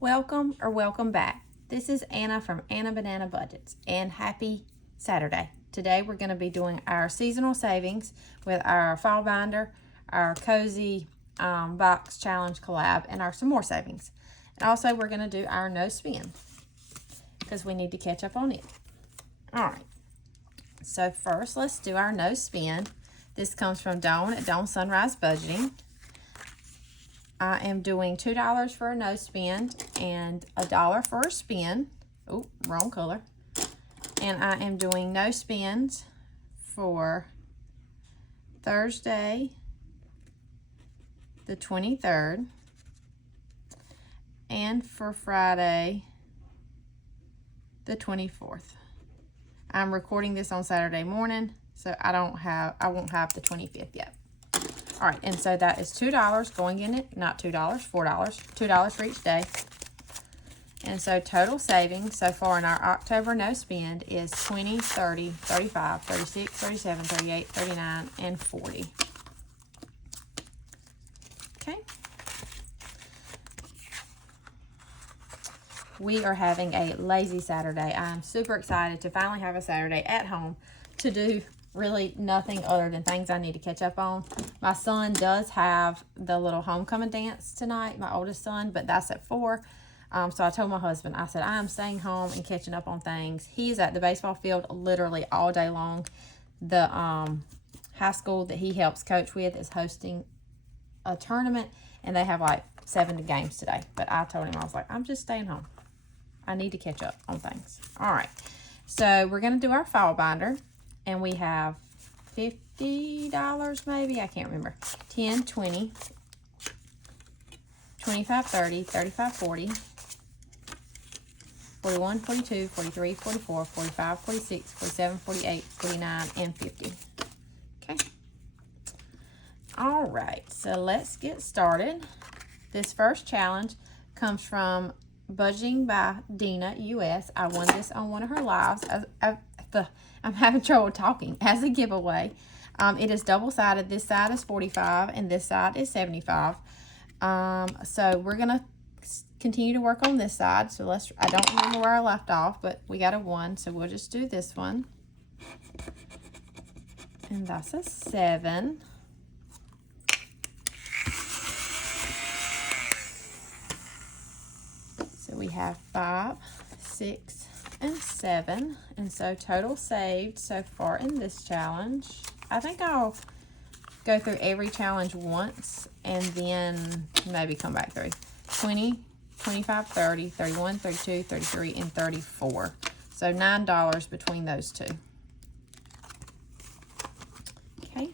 Welcome or welcome back. This is Anna from Anna Banana Budgets, and happy Saturday. Today we're going to be doing our seasonal savings with our fall binder, our cozy box challenge collab, and our some more savings. And also we're going to do our no spin because we need to catch up on it. All right. So first let's do our no spin. This comes from Dawn at Dawn Sunrise Budgeting. I am doing $2 for a no spin and $1 for a spin. Oh, wrong color. And I am doing no spins for Thursday, the 23rd, and for Friday, the 24th. I'm recording this on Saturday morning, so I won't have the 25th yet. All right, and so that is $2 going in it, not $2, $4, $2 for each day. And so total savings so far in our October no spend is 20, 30, 35, 36, 37, 38, 39, and 40. Okay. We are having a lazy Saturday. I'm super excited to finally have a Saturday at home to do really nothing other than things I need to catch up on. My son does have the little homecoming dance tonight, my oldest son, but that's at 4. So I told my husband, I said, I am staying home and catching up on things. He's at the baseball field literally all day long. The high school that he helps coach with is hosting a tournament, and they have like 7 games today. But I told him, I was like, I'm just staying home. I need to catch up on things. All right. So we're going to do our file binder. And we have $50 maybe, I can't remember. 10, 20, 25, 30, 35, 40, 41, 42, 43, 44, 45, 46, 47, 48, 49, and 50. Okay. All right, so let's get started. This first challenge comes from Budgeting by Dina US. I won this on one of her lives. I'm having trouble talking as a giveaway. It is double-sided. This side is 45 and this side is 75. So we're going to continue to work on this side. So I don't remember where I left off, but we got a 1. So we'll just do this one. And that's a 7. So we have 5, 6, and 7, and so total saved so far in this challenge. I think I'll go through every challenge once and then maybe come back through. 20, 25, 30, 31, 32, 33, and 34. So $9 between those two. Okay.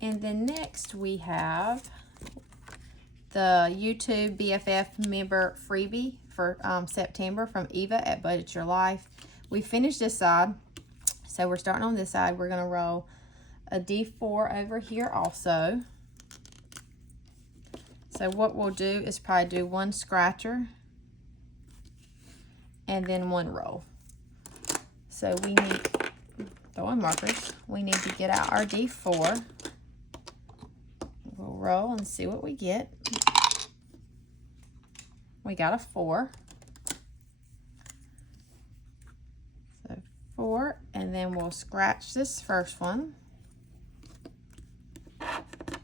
And then next we have the YouTube BFF member freebie for September from Eva at Budget Your Life. We finished this side, so we're starting on this side. We're going to roll a D4 over here also. So what we'll do is probably do 1 scratcher and then 1 roll. So we need, throwing markers, we need to get out our D4. We'll roll and see what we get. We got a 4. So 4, and then we'll scratch this first one.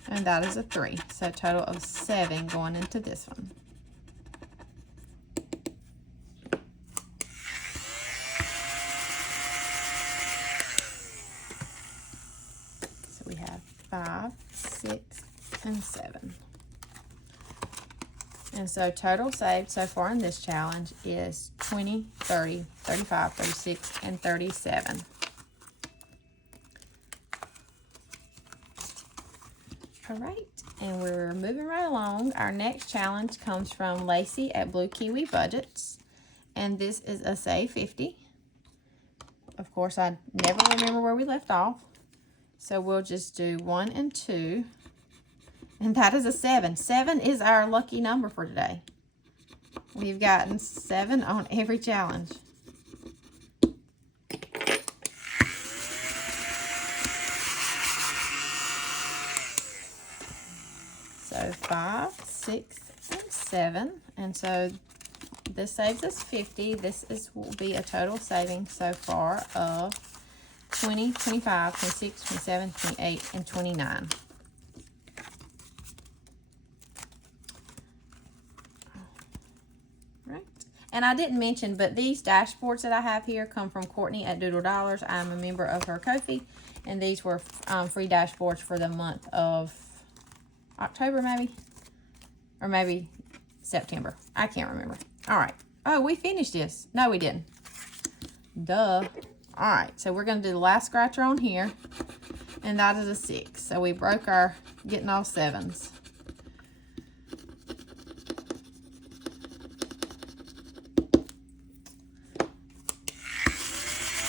And that is a 3. So total of 7 going into this one. So we have 5, 6, and 7. And so total saved so far in this challenge is 20, 30, 35, 36, and 37. All right, and we're moving right along. Our next challenge comes from Lacey at Blue Kiwi Budgets, and this is a Save 50. Of course, I never remember where we left off, so we'll just do 1 and 2. And that is a 7. 7 is our lucky number for today. We've gotten 7 on every challenge. So So 5, 6, and 7. And so this saves us 50. This will be a total savings so far of 20, 25, 26, 27, 28, and 29. Right. And I didn't mention, but these dashboards that I have here come from Courtney at Doodle Dollars. I'm a member of her Ko-fi, and these were free dashboards for the month of October, maybe, or maybe September. I can't remember. All right. Oh, we finished this. No, we didn't. Duh. All right. So we're going to do the last scratcher on here, and that is a 6. So we broke our getting all 7s.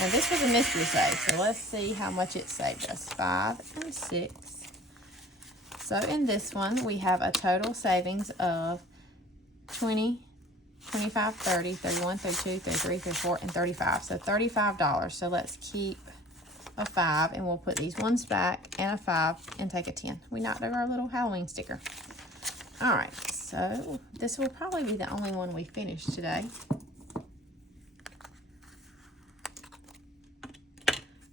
And this was a mystery save, so let's see how much it saved us. 5 and 6. So in this one, we have a total savings of 20, 25, 30, 31, 32, 33, 34, and 35. So $35. So let's keep a 5, and we'll put these ones back and a 5 and take a 10. We knocked over our little Halloween sticker. All right, so this will probably be the only one we finish today.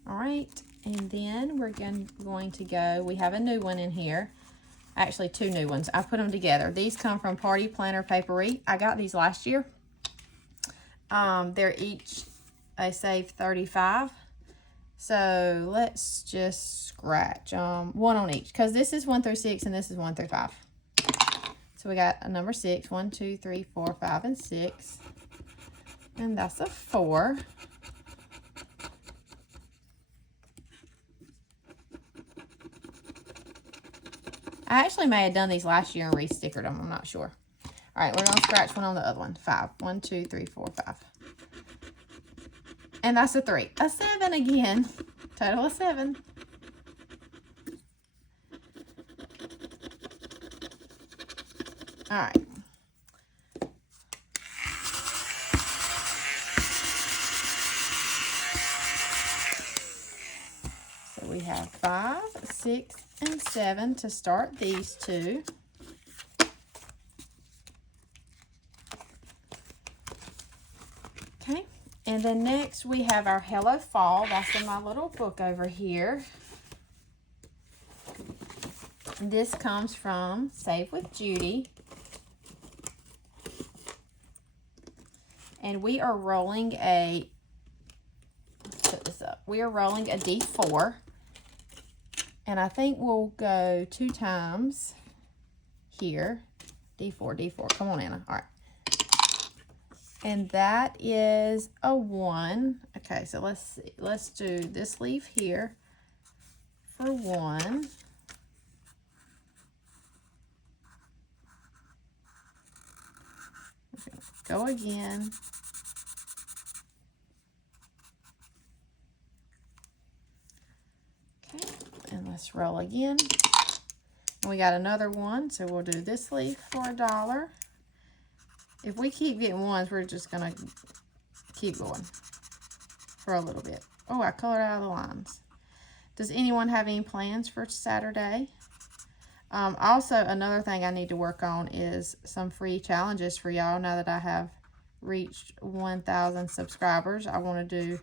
All right, and then we're going to go, we have a new one in here. Actually, 2 new ones. I put them together. These come from Party Planner Papery. I got these last year. They're each, I saved 35. So let's just scratch one on each, because this is 1 through 6 and this is 1 through 5. So we got a number 6, 1, 2, 3, 4, 5, and 6. And that's a 4. I actually may have done these last year and re-stickered them. I'm not sure. All right, we're going to scratch one on the other one. 5. 1, 2, 3, 4, 5. And that's a 3. A 7 again. Total of 7. All right. So we have 5, 6, and 7 to start these 2. Okay, and then next we have our Hello Fall. That's in my little book over here. This comes from Save with Judy. And we are rolling a, put this up, we are rolling a D4. And I think we'll go 2 times here. D4, D4. Come on, Anna. All right. And that is a 1. Okay, so let's see. Let's do this leaf here for 1. Go again. Okay, and let's roll again. And we got another 1, so we'll do this leaf for $1. If we keep getting 1s, we're just gonna keep going for a little bit. Oh, I colored out the lines. Does anyone have any plans for Saturday? Also, another thing I need to work on is some free challenges for y'all. Now that I have reached 1,000 subscribers, I want to do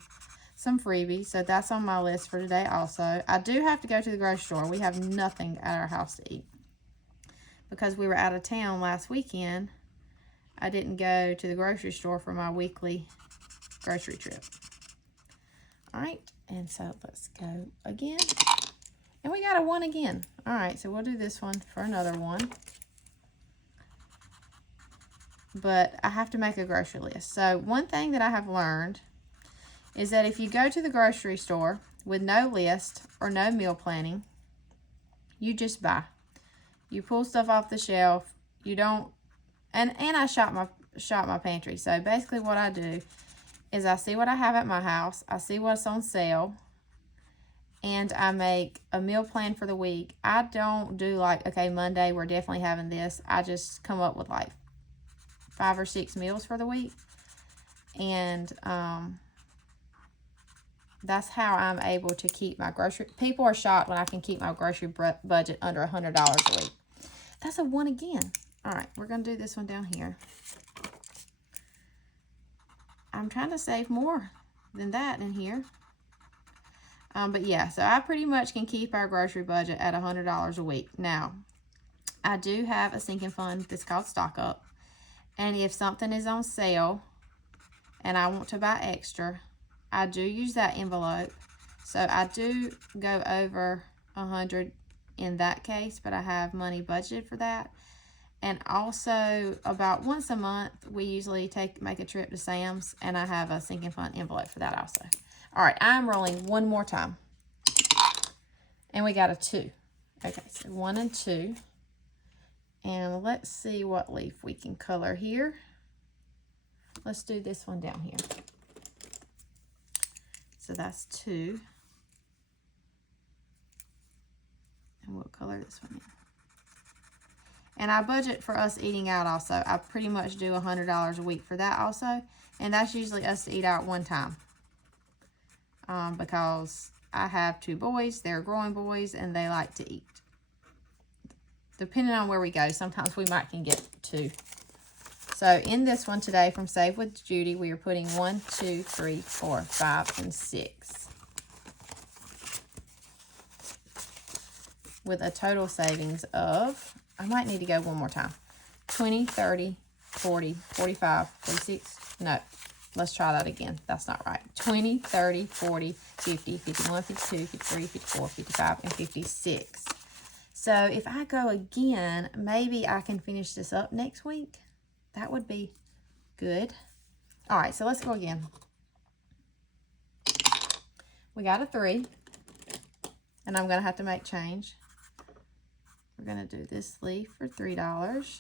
some freebies. So that's on my list for today also. I do have to go to the grocery store. We have nothing at our house to eat. Because we were out of town last weekend, I didn't go to the grocery store for my weekly grocery trip. All right, and so let's go again. And we got a 1 again. All right, so we'll do this one for another 1. But I have to make a grocery list. So one thing that I have learned is that if you go to the grocery store with no list or no meal planning, you just buy. You pull stuff off the shelf. You don't, and I shop my pantry. So basically what I do is I see what I have at my house. I see what's on sale. And I make a meal plan for the week. I don't do like, okay, Monday we're definitely having this. I just come up with like 5 or 6 meals for the week. And that's how I'm able to keep my grocery. People are shocked when I can keep my grocery budget under $100 a week. That's a 1 again. All right, we're going to do this one down here. I'm trying to save more than that in here. But yeah, so I pretty much can keep our grocery budget at $100 a week. Now, I do have a sinking fund that's called Stock Up. And if something is on sale and I want to buy extra, I do use that envelope. So I do go over 100 in that case, but I have money budgeted for that. And also, about once a month, we usually make a trip to Sam's, and I have a sinking fund envelope for that also. All right, I'm rolling one more time. And we got a 2. Okay, so 1 and 2. And let's see what leaf we can color here. Let's do this one down here. So that's 2. And we'll color this one in. And I budget for us eating out also. I pretty much do $100 a week for that also. And that's usually us to eat out one time. Because I have 2 boys. They're growing boys and they like to eat. Depending on where we go, sometimes we might can get 2. So in this one today from Save with Judy, we are putting 1, 2, 3, 4, 5, and 6. With a total savings of, I might need to go one more time. 20, 30, 40, 45, 46. No, let's try that again. That's not right. 20, 30, 40, 50, 51, 52, 53, 54, 55, and 56. So if I go again, maybe I can finish this up next week. That would be good. All right, so let's go again. We got a 3, and I'm going to have to make change. We're going to do this leaf for $3.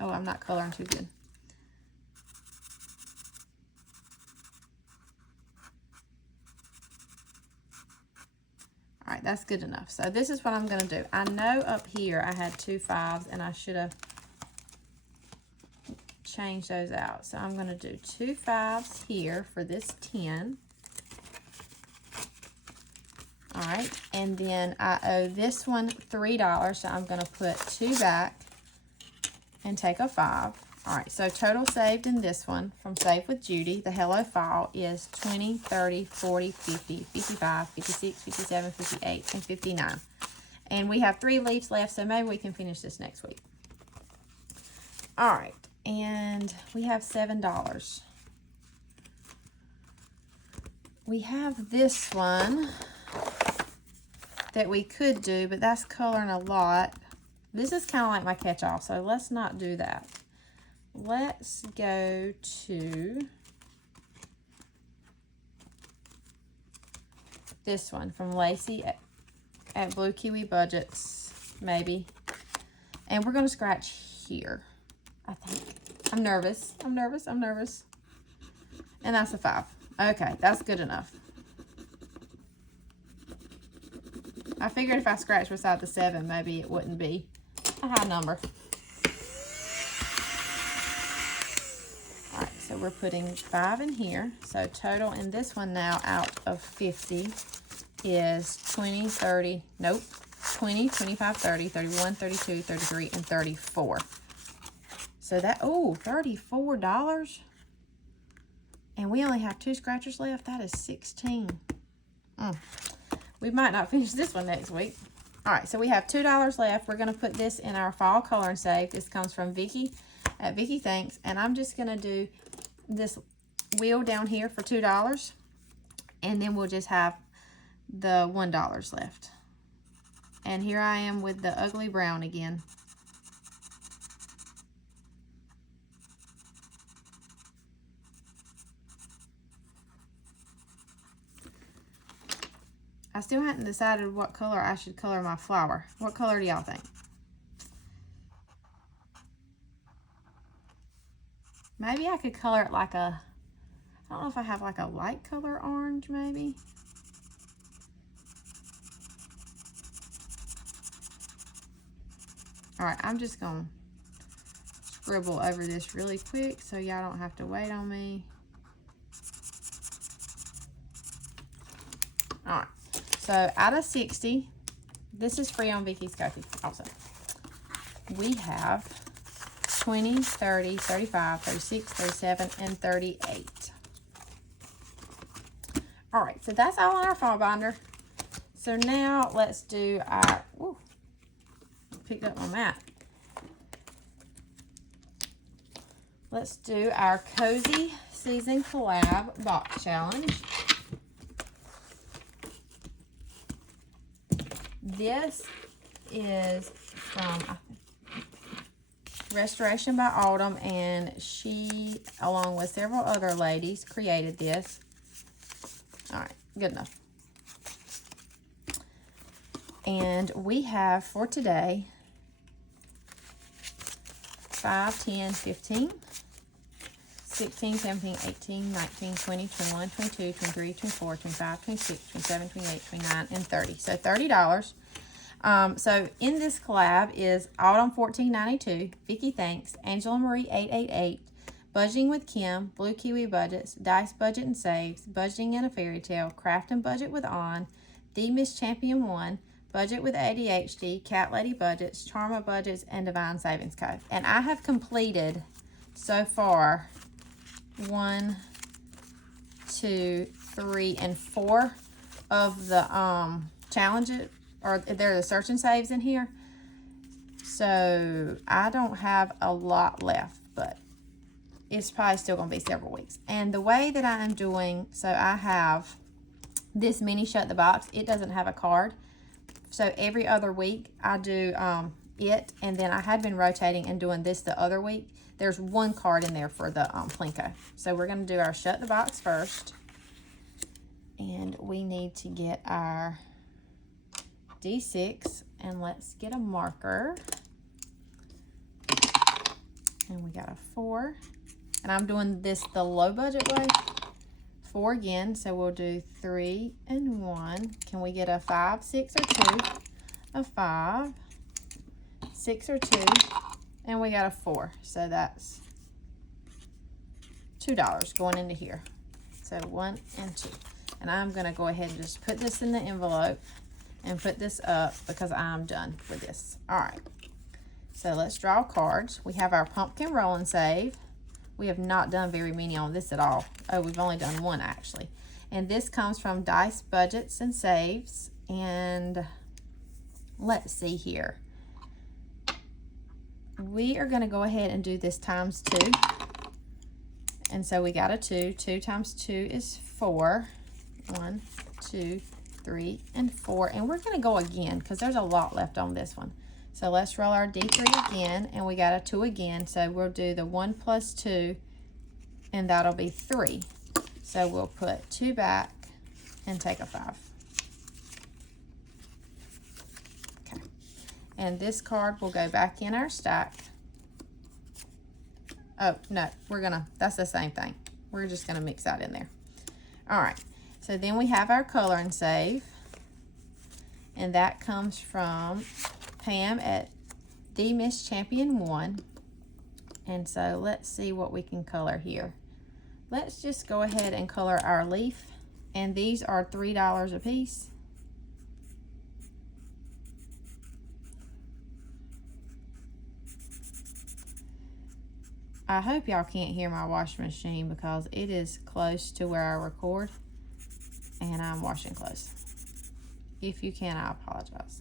Oh, I'm not coloring too good. All right, that's good enough. So this is what I'm going to do. I know up here I had 2 5s and I should have changed those out. So I'm going to do 2 5s here for this 10. All right, and then I owe this one $3, so I'm going to put 2 back and take a 5. All right, so total saved in this one from Save with Judy, the Hello File, is 20, 30, 40, 50, 55, 56, 57, 58, and 59. And we have 3 leaves left, so maybe we can finish this next week. All right, and we have $7. We have this one that we could do, but that's coloring a lot. This is kind of like my catch-all, so let's not do that. Let's go to this one from Lacey at Blue Kiwi Budgets, maybe. And we're going to scratch here, I think. I'm nervous. I'm nervous. I'm nervous. And that's a 5. Okay, that's good enough. I figured if I scratched beside the 7, maybe it wouldn't be a high number. All right, so we're putting 5 in here. So total in this one now out of 50 is 20, 30, nope, 20, 25, 30, 31, 32, 33, and 34. So that, oh, $34. And we only have 2 scratchers left. That is 16. We might not finish this one next week. All right, so we have $2 left. We're going to put this in our fall color and save. This comes from Vicky at Vicky Thanks. And I'm just going to do this wheel down here for $2. And then we'll just have the $1 left. And here I am with the ugly brown again. I still haven't decided what color I should color my flower. What color do y'all think? Maybe I could color it like a, I don't know if I have like a light color orange maybe. All right, I'm just going to scribble over this really quick so y'all don't have to wait on me. All right, so out of 60, this is free on Vicky's Coffee also. We have 20, 30, 35, 36, 37, and 38. All right, so that's all on our fall binder. So now let's do our, ooh, picked up my mat. Let's do our Cozy Season Collab Box Challenge. This is from Restoration by Autumn, and she, along with several other ladies, created this. All right, good enough. And we have for today 5, 10, 15, 16, 17, 18, 19, 20, 21, 22, 23, 24, 25, 26, 27, 28, 29, and 30. So $30. So in this collab is Autumn 1492, Vicky Thanks, Angela Marie 888, Budgeting with Kim, Blue Kiwi Budgets, Dice Budget and Saves, Budgeting in a Fairy Tale, Craft and Budget with On, The Miss Champion 1, Budget with ADHD, Cat Lady Budgets, Charma Budgets, and Divine Savings Code. And I have completed so far 1, 2, 3, and 4 of the challenges, or there are the search and saves in here. So I don't have a lot left, but it's probably still going to be several weeks. And the way that I am doing, so I have this mini Shut the Box. It doesn't have a card. So every other week I do it, and then I had been rotating and doing this the other week. There's one card in there for the Plinko. So we're going to do our Shut the Box first. And we need to get our D6, and let's get a marker. And we got a 4. And I'm doing this the low budget way. 4 again, so we'll do 3 and 1. Can we get a 5, 6, or 2? A 5, 6, or 2, and we got a 4. So that's $2 going into here. So 1 and 2. And I'm going to go ahead and just put this in the envelope and put this up because I'm done with this. All right. So let's draw cards. We have our Pumpkin Roll and Save. We have not done very many on this at all. Oh, we've only done one actually. And this comes from Dice Budgets and Saves. And let's see here. We are going to go ahead and do this times 2. And so we got a 2. 2 times 2 is 4. 1, 2, 3, and 4. And we're going to go again because there's a lot left on this one. So let's roll our D3 again, and we got a 2 again. So we'll do the 1 plus 2, and that'll be 3. So we'll put 2 back and take a 5. Okay. And this card will go back in our stack. Oh, no, that's the same thing. We're just gonna mix that in there. All right, so then we have our Color and Save. And that comes from Pam at The Miss Champion 1. And so let's see what we can color here. Let's just go ahead and color our leaf. And these are $3 a piece. I hope y'all can't hear my washing machine because it is close to where I record. And I'm washing clothes. If you can, I apologize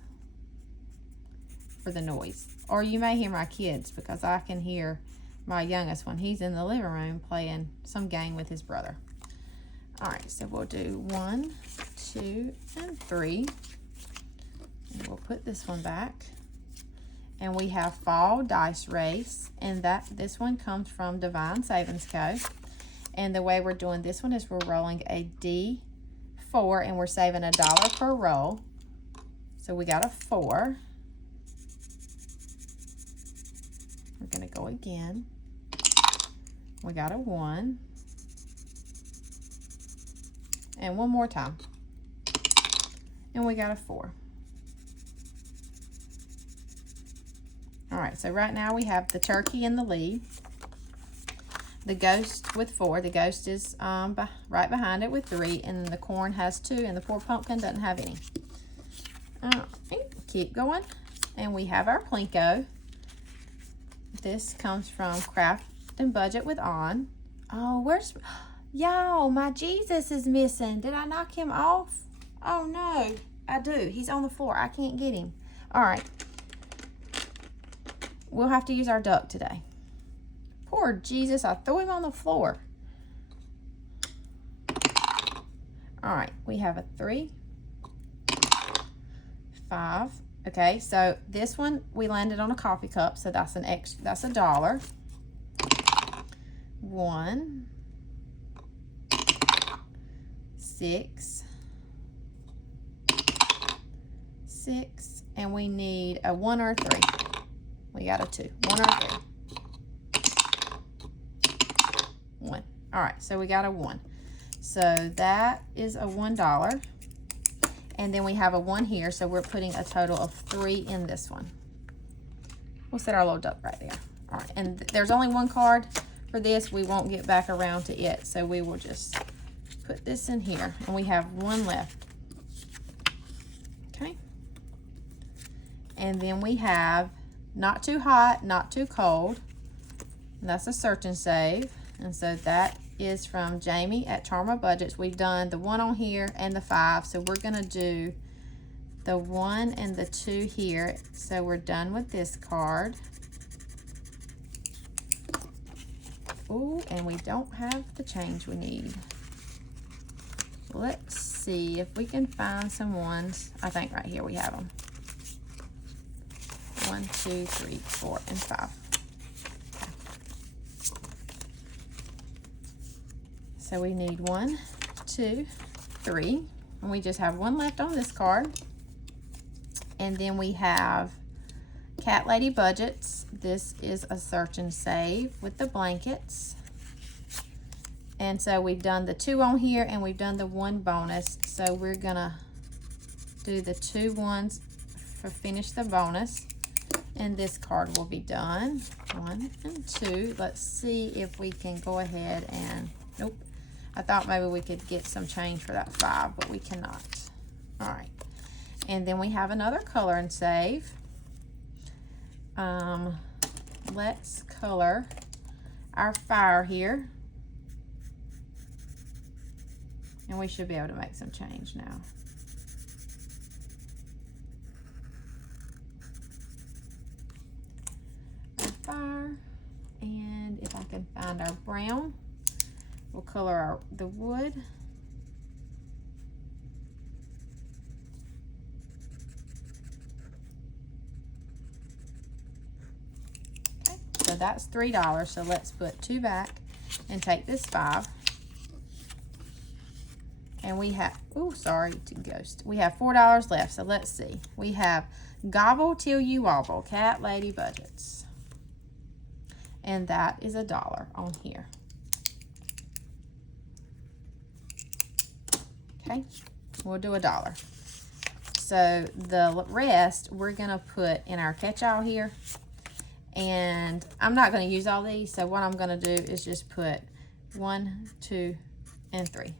for the noise. Or you may hear my kids because I can hear my youngest one. He's in the living room playing some game with his brother. All right, so we'll do 1, 2, and 3. And we'll put this one back. And we have Fall Dice Race, and this one comes from Divine Savings Co. And the way we're doing this one is we're rolling a D4, and we're saving $1 per roll. So we got a 4. We're gonna go again. We got a 1. And one more time. And we got a 4. All right, so right now we have the turkey in the lead. The ghost with 4. The ghost is right behind it with 3. And then the corn has 2. And the poor pumpkin doesn't have any. All right, keep going. And we have our Plinko. This comes from Craft and Budget with On. Oh, where's... Y'all, my Jesus is missing. Did I knock him off? Oh, no. I do. He's on the floor. I can't get him. All right. We'll have to use our duck today. Poor Jesus. I threw him on the floor. All right. We have a 3. 5. Okay, so this one we landed on a coffee cup, so that's an extra. That's $1. 1, 6, 6, and we need a 1 or a 3. We got a 2. 1 or a 3. 1. All right, so we got a 1. So that is a $1. And then we have a 1 here, so we're putting a total of 3 in this one. We'll set our little duck right there. All right, and there's only 1 card for this. We won't get back around to it, so we will just put this in here. And we have 1 left. Okay. And then we have not too hot, not too cold. And that's a search and save. And so that is from Jamie at Charma Budgets. We've done the 1 on here and the 5, so we're gonna do the 1 and the 2 here. So we're done with this card. Ooh, and we don't have the change we need. Let's see if we can find some ones. I think right here we have them. 1, 2, 3, 4, and 5. So we need 1, 2, 3, and we just have 1 left on this card. And then we have Cat Lady Budgets. This is a search and save with the blankets. And so we've done the 2 on here and we've done the 1 bonus. So we're gonna do the 2 ones for finish the bonus. And this card will be done. 1 and 2. Let's see if we can go ahead and, nope. I thought maybe we could get some change for that 5, but we cannot. All right. And then we have another color and save. Let's color our fire here. And we should be able to make some change now. Our fire. And if I can find our brown, we'll color the wood. Okay, so that's $3. So let's put 2 back and take this 5. And we have, oh, sorry, to ghost. We have $4 left. So let's see. We have Gobble Till You Wobble, Cat Lady Budgets. And that is $1 on here. Okay, we'll do $1. So the rest we're gonna put in our catch-all here. And I'm not gonna use all these, so what I'm gonna do is just put 1, 2, and 3.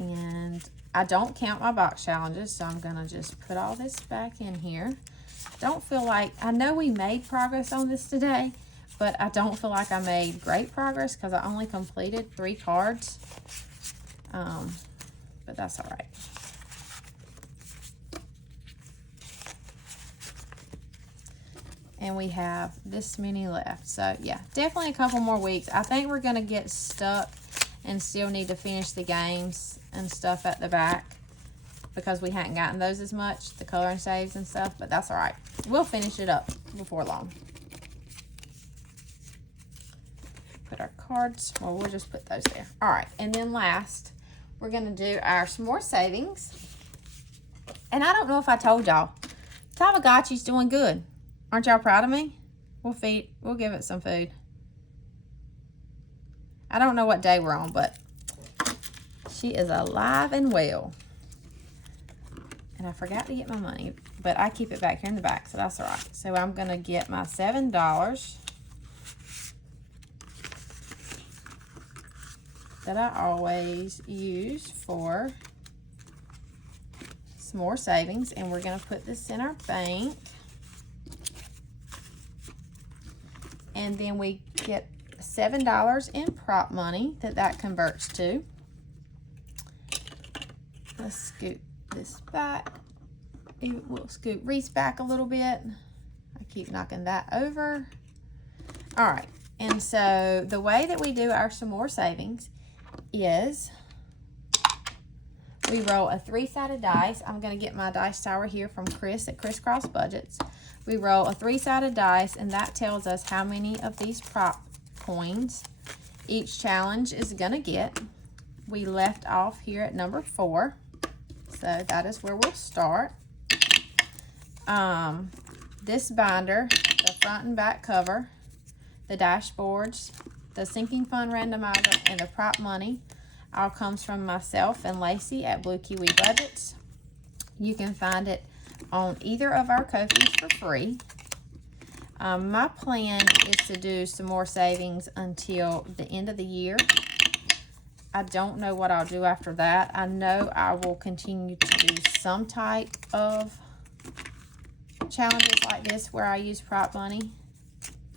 And I don't count my box challenges, so I'm gonna just put all this back in here. Don't feel like, I know we made progress on this today, but I don't feel like I made great progress because I only completed 3 cards. But that's all right. And we have this many left. So yeah, definitely a couple more weeks. I think we're gonna get stuck and still need to finish the games and stuff at the back because we hadn't gotten those as much, the color and saves and stuff, but that's all right. We'll finish it up before long. Put our cards, well, we'll just put those there. All right, and then last, we're gonna do our s'more savings. And I don't know if I told y'all, Tamagotchi's doing good. Aren't y'all proud of me? We'll give it some food. I don't know what day we're on, but she is alive and well. And I forgot to get my money, but I keep it back here in the back, so that's all right. So I'm going to get my $7 that I always use for some more savings, and we're going to put this in our bank. And then we get $7 in prop money that converts to. Let's scoot this back. We'll scoot Reese back a little bit. I keep knocking that over. All right, and so the way that we do our some more savings is we roll a 3-sided dice. I'm going to get my dice tower here from Chris at Crisscross Budgets. We roll a 3-sided dice, and that tells us how many of these prop coins each challenge is going to get. We left off here at number 4, so that is where we'll start. This binder, the front and back cover, the dashboards, the sinking fund randomizer, and the prop money all comes from myself and Lacey at Blue Kiwi Budgets. You can find it on either of our Ko-fis for free. My plan is to do some more savings until the end of the year. I don't know what I'll do after that. I know I will continue to do some type of challenges like this where I use prop money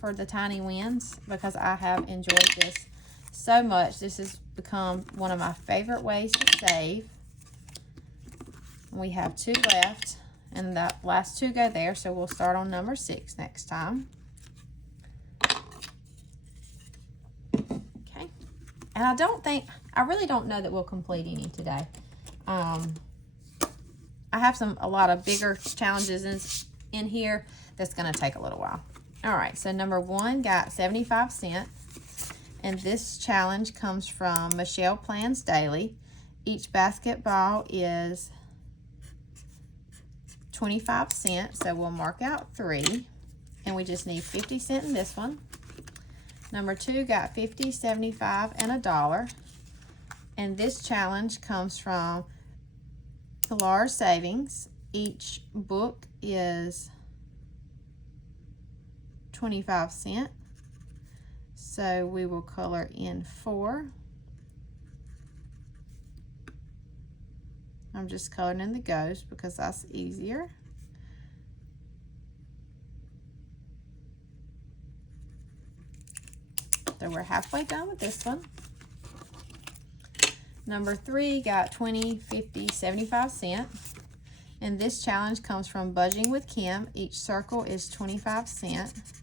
for the tiny wins, because I have enjoyed this so much. This has become one of my favorite ways to save. We have 2 left, and the last 2 go there, so we'll start on number 6 next time. Okay, and I really don't know that we'll complete any today. I have a lot of bigger challenges in here that's going to take a little while. All right, so number 1 got 75 cents. And this challenge comes from Michelle Plans Daily. Each basketball is 25 cents, so we'll mark out 3. And we just need 50 cents in this one. Number 2 got 50, 75, and $1. And this challenge comes from Pilar Savings. Each book is 25 cents. So we will color in 4. I'm just coloring in the ghost because that's easier. So we're halfway done with this one. Number 3 got 20, 50, 75 cents. And this challenge comes from Budging with Kim. Each circle is 25 cents.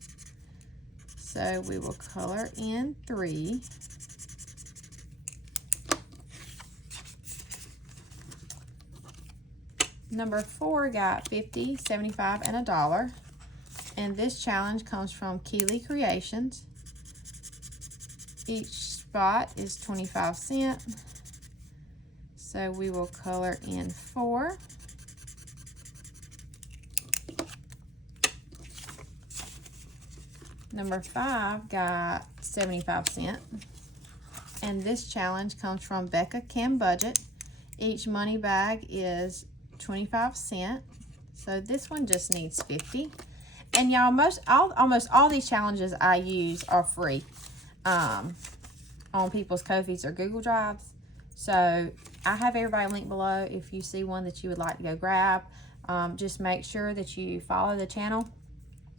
So we will color in 3. Number 4 got 50, 75, and $1. And this challenge comes from Keeley Creations. Each spot is 25 cents. So we will color in 4. Number 5 got 75 cents. And this challenge comes from Becca Can Budget. Each money bag is 25 cents. So this one just needs 50. And y'all, almost all these challenges I use are free on people's Ko-fis or Google Drives. So I have everybody linked below. If you see one that you would like to go grab, just make sure that you follow the channel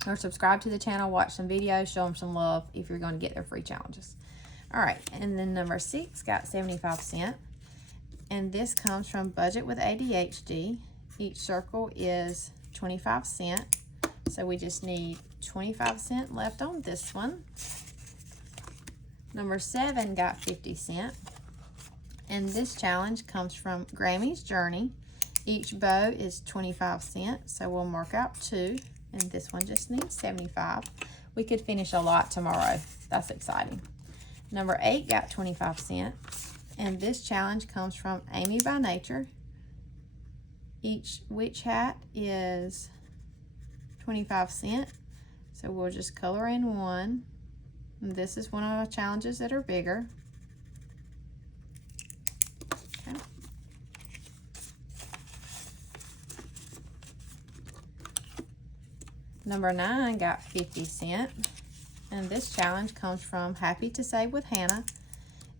or subscribe to the channel, watch some videos, show them some love if you're going to get their free challenges. All right, and then number 6 got 75 cents. And this comes from Budget with ADHD. Each circle is 25 cents. So we just need 25 cents left on this one. Number 7 got 50 cents. And this challenge comes from Grammy's Journey. Each bow is 25 cents. So we'll mark out 2. And this one just needs 75. We could finish a lot tomorrow. That's exciting. Number 8 got 25 cents. And this challenge comes from Amy by Nature. Each witch hat is 25 cents. So we'll just color in 1. And this is one of our challenges that are bigger. Okay. Number 9 got 50 cents. And this challenge comes from Happy to Save with Hannah.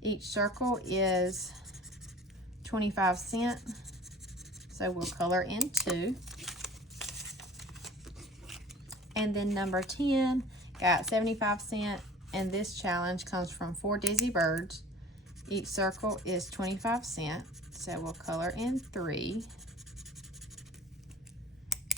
Each circle is 25 cents. So we'll color in 2. And then number 10 got 75 cents. And this challenge comes from 4 Dizzy Birds. Each circle is 25 cents. So we'll color in 3.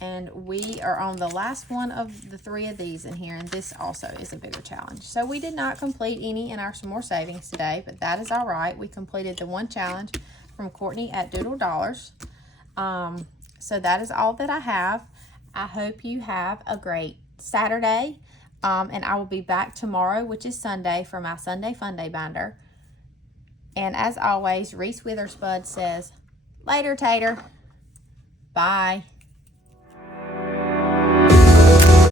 And we are on the last one of the 3 of these in here, and this also is a bigger challenge. So we did not complete any in our Some More Savings today, but that is all right. We completed the one challenge from Courtney at Doodle Dollars. So that is all that I have. I hope you have a great Saturday, and I will be back tomorrow, which is Sunday, for my Sunday Fun Day binder. And as always, Reese Witherspoon says, later, Tater. Bye.